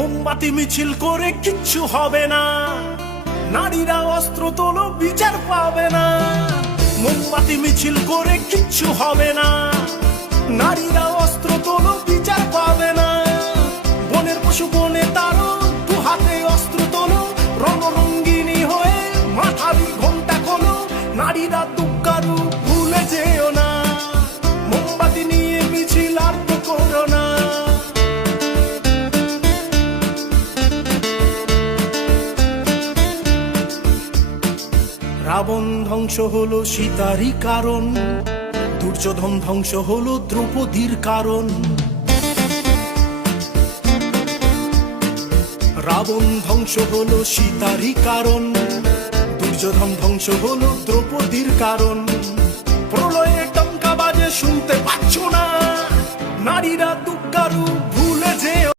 মোমবাতি মিছিল করে কিচ্ছু হবে না, নারীরা অস্ত্র তোলো বিচার পাবে না। মোমবাতি মিছিল করে কিচ্ছু হবে না, নারীরা অস্ত্র তোলো বিচার পাবে না। বনের পশু বনে তারো, দু হাতে অস্ত্র তোলো, রণরঙ্গিনী হয়ে মাথারি ঘোমটা খোলো। নারীরা দুঃখারু ভুলে যেও না, মোমবাতি নিয়ে মিছিল আর তো করো না। রাবণ ধ্বংস হলো সীতারই কারণ, দুর্যোধন ধ্বংস হলো দ্রৌপদীর কারণ। রাবণ ধ্বংস হলো সীতারই কারণ, দুর্যোধন ধ্বংস হলো দ্রৌপদীর কারণ। প্রলয়ে টঙ্কা বাজে শুনতে পাচ্ছ না, নারীরা দুঃখারু